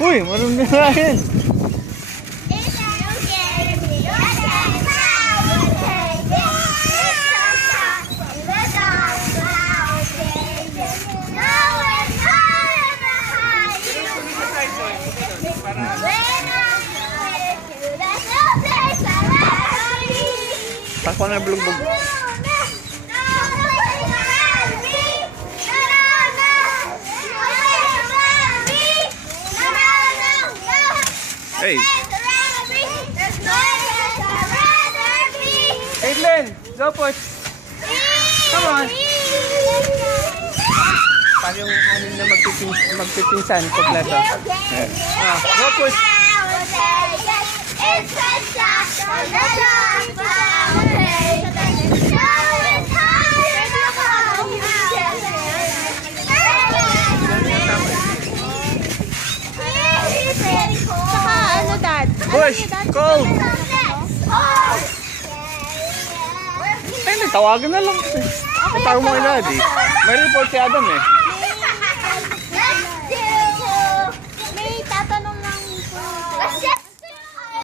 Uy, marunong na rin. Takpan na bulog-bulog. Hey. Caitlin, go push. Come on. Para yung anim na magpipinsan, kompleto. Go push. Push! Cold! Ay, tawagan na lang. Tawag mo kay Daddy. May report si Adam eh.